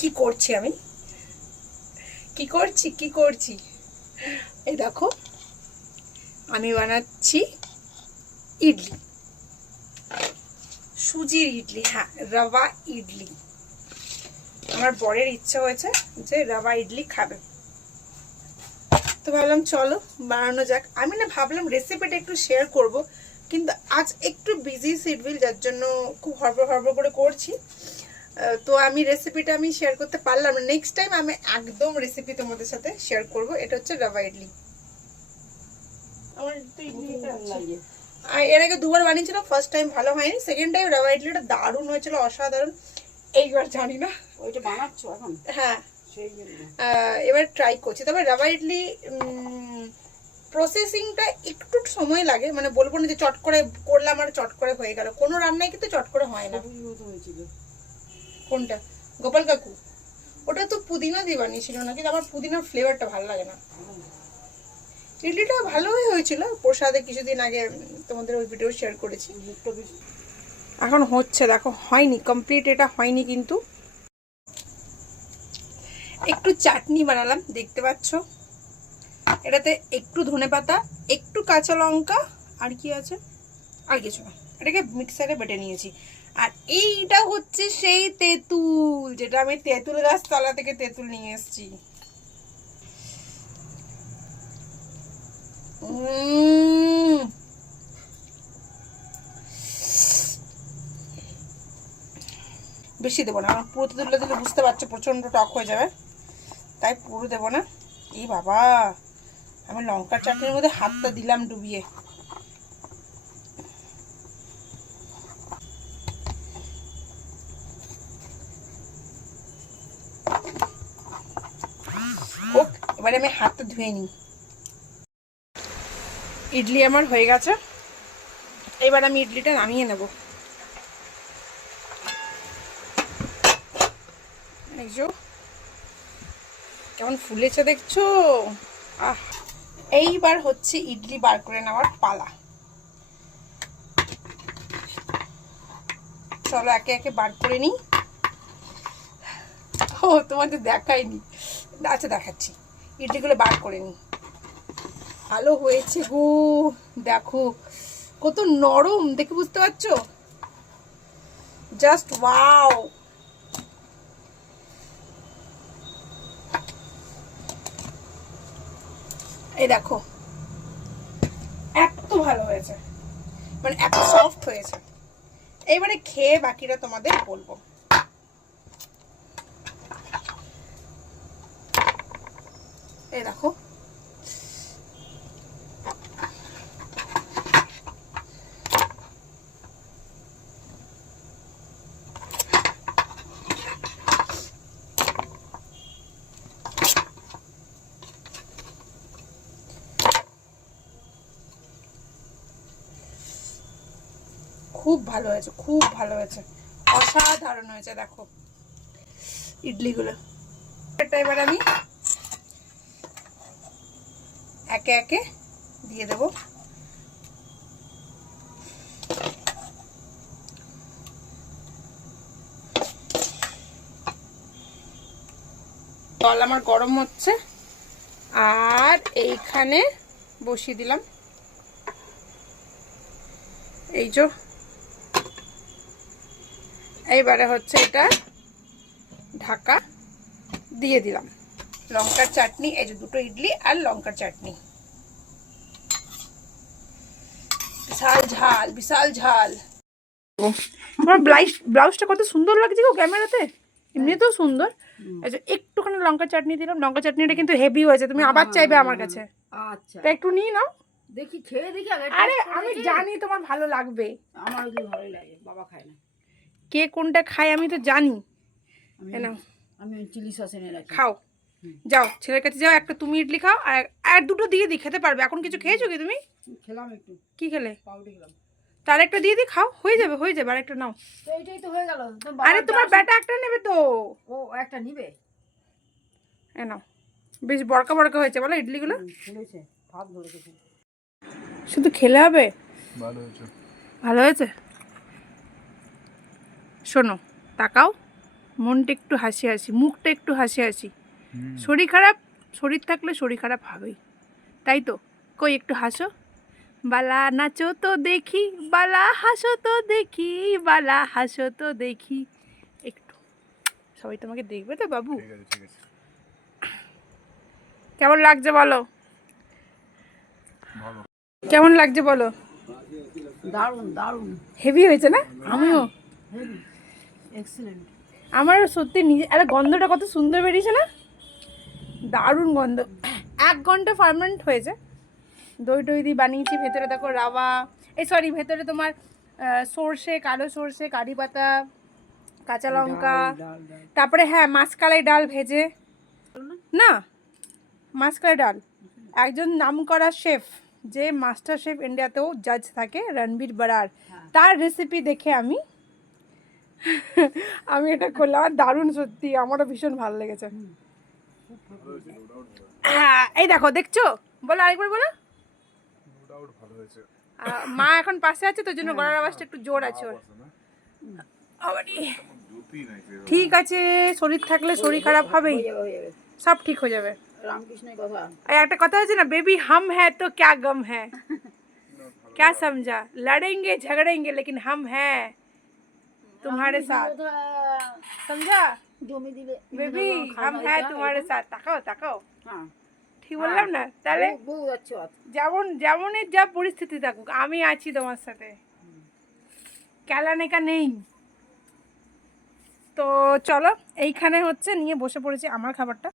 কি করছি আমি? কি করছি? কি করছি? এই দেখো, আমি বানাচ্ছি ইডলি। সুজির ইডলি হ্যাঁ রবা ইডলি। আমার বরের ইচ্ছা হয়েছে যে রবা ইডলি খাবে। তো ভাবলাম চলো, বানানো যাক। আমি না ভাবলাম রেসিপিটা একটু শেয়ার করব, কিন্তু আজ একটু বিজি শিডিউল যার জন্য খুব হড়বড় হড়বড় করে করছি। তো আমি রেসিপিটা আমি শেয়ার করতে পারলাম না। নেক্সট টাইম আমি একদম রেসিপি তোমাদের সাথে শেয়ার করব। এটা হচ্ছে রাবা ইডলি আমার তো ইডলিটা আছে। আর এর আগে দুবার বানিয়েছিলাম ফার্স্ট টাইম ভালো হয়নি। সেকেন্ড টাইম রাবা ইডলিটা দারুণ হয়েছিল অসাধারণ। এইবার জানি না। ওইটা বানাচ্ছো এখন? হ্যাঁ। সেই জন্য। আহ, এবার ট্রাই করছি। তবে রাবা ইডলি প্রসেসিংটা একটু সময় লাগে। মানে বলব না যে চট করে করলাম আর চট করে হয়ে গেল। কোনো রান্নায় কিন্তু চট করে হয় না। কোনটা? গোপাল কাকু? ওটা তো পুদিনা দিয়ে বানিয়েছিল না কিন্তু আমার পুদিনার ফ্লেভারটা ভালো লাগে না। ইডলিটা ভালোই হয়েছিল। প্রসাদে কিছুদিন আগে তোমাদের ওই ভিডিও শেয়ার করেছি। এখন হচ্ছে, দেখো, হয়নি কমপ্লিট এটা হয়নি কিন্তু। একটু চাটনি বানালাম, দেখতে পাচ্ছ? এটাতে একটু ধনেপাতা, একটু কাঁচা লঙ্কা, আর কি আছে? আর কিছু না। এটাকে মিক্সারে বেটে নিয়েছি। আর এইটা হচ্ছে সেই তেঁতুল, যেটা আমি তেঁতুল গাছ তলা থেকে তেঁতুল নিয়ে এসেছি। বেশি দেবো না কারণ পুরো তেঁতুলটা দিলে বুঝতে পারছ প্রচণ্ড টক হয়ে যাবে। তাই পুরো দেবো না। এই বাবা, আমি লঙ্কার চাটনির মধ্যে হাতটা দিলাম ডুবিয়ে। এবারে আমি হাতটা ধুয়ে নিই। ইডলি আমার হয়ে গেছে। এবার আমি ইডলিটা নামিয়ে নেব। কেমন ফুলেছে দেখছ? আহ, এইবার হচ্ছে ইডলি বার করে নেওয়ার পালা। চলো একে একে বার করে নিই। ও, তোমাদের দেখাইনি। আচ্ছা দেখাচ্ছি। ইডলিগুলো বার করে নিই ভালো হয়েছে গো, দেখো, কত নরম, দেখে বুঝতে পারছ? জাস্ট ওয়াও এই দেখো, এত ভালো হয়েছে মানে এত সফট হয়েছে। এইবারে খেয়ে বাকিটা তোমাদের বলব। এই দেখো। খুব ভালো হয়েছে, খুব ভালো হয়েছে। অসাধারণ হয়েছে, দেখো। ইডলিগুলো। এটা এবার আমি একে একে দিয়ে দেব। জল আমার গরম হচ্ছে। আর এইখানে বসিয়ে দিলাম। এই যে। এইবারে হচ্ছে এটা ঢাকা দিয়ে দিলাম। লঙ্কার চাটনি, এই যে দুটো ইডলি আর লঙ্কার চাটনি। বিশাল ঝাল বিশাল ঝাল। আমার ব্লাউজ ব্লাউজটা কত সুন্দর লাগছে গো ক্যামেরাতে। এমনিতেও সুন্দর। যে একটুখানি লঙ্কা চাটনি দিলাম। লঙ্কা চাটনিটা কিন্তু হেভি হয়েছে। তুমি আবার চাইবে আমার কাছে। আচ্ছা। তা একটু নিয়ে নাও। দেখি খেয়ে দেখি আরে আমি জানি তোমার ভালো লাগবে। আমার ভালোই লাগে বাবা খায় না। কে কোনটা খায় আমি তো জানি। আমি চিলি সস এনে রাখি। খাও। যাও ছেলের কাছে যাও একটা তুমি ইডলি খাও আর আর দুটো দিয়ে দিই খেতে পারবে। এখন কিছু খেয়েছো কি তুমি? খেলাম একটু। কি খেলে? খেলাম। তার একটা দিয়ে দিই খাও হয়ে যাবে হয়ে যাবে আর একটা নাও এইটাই তো হয়ে গেল। আরে তোমার ব্যাটা একটা নেবে তো। ও একটা নিবে? এ নাও। বেশ বড়কা বড়কা হয়েছে বলো ইডলিগুলো। ফুলেছে ভাত ধরে গেছে শুধু খেলে হবে? ভালো হয়েছে। ভালো হয়েছে? শোনো তাকাও মনটা একটু হাসি হাসি মুখটা একটু হাসি হাসি। শরীর খারাপ শরীর থাকলে শরীর খারাপ হবেই। তাই তো? কই একটু হাসো। বালা নাচো তো দেখি বালা হাসো তো দেখি বালা হাসো তো দেখি। একটু। সবাই তোমাকে দেখবে তো বাবু? ঠিক আছে ঠিক আছে। কেমন লাগছে বলো? কেমন লাগছে বলো? দারুণ দারুণ। হেভি হয়েছে না? আমিও। হেভি এক্সিলেন্ট আমারও সত্যি নিজে আরে গন্ধটা কত সুন্দর বেরিয়েছে না? দারুণ গন্ধ। এক ঘণ্টা ফার্মেন্ট হয়েছে। দই টই দিয়ে বানিয়েছি ভেতরে দেখো রাওয়া। এই সরি ভেতরে তোমার সর্ষে কালো সর্ষে কারি পাতা কাঁচা লঙ্কা। তারপরে হ্যাঁ মাসকালাই ডাল ভেজে। না মাসকালাই ডাল। একজন নামকরা শেফ যে মাস্টার শেফ ইন্ডিয়াতেও জাজ থাকে রণবীর বরার। তার রেসিপি দেখে আমি আমি এটা করলাম। দারুণ সত্যি আমারও ভীষণ ভালো লেগেছে। হ্যাঁ, এই দেখো দেখছো বলো আরেকবার বলো নো ডাউট ভালো হয়েছে আহ, মা এখন পাশে আছে তো জন্য গলার আওয়াজটা একটু জোর আছে ওর আছে না আবারই। জ্যোতি নাই যে ঠিক আছে শরীর থাকলে শরীর খারাপ হবেই হয়ে যাবে হয়ে যাবে সব ঠিক হয়ে যাবে রামকৃষ্ণের কথা और একটা কথা আছে না बेबी हम है तो क्या गम है क्या समझा लड़ेंगे झगड़ेंगे लेकिन हम हैं तुम्हारे साथ কথা समझा জমি দিবে বেবি হাম হ্যাঁ তোমার সাথ তাকাও তাকাও। হ্যাঁ। ঠিক বললাম না? তাহলে যেমন যেমনই যা পরিস্থিতি থাকুক আমি আছি তোমার সাথে। ক্যালানেকা নেই। তো চলো এইখানে হচ্ছে নিয়ে বসে পড়েছি আমার খাবারটা।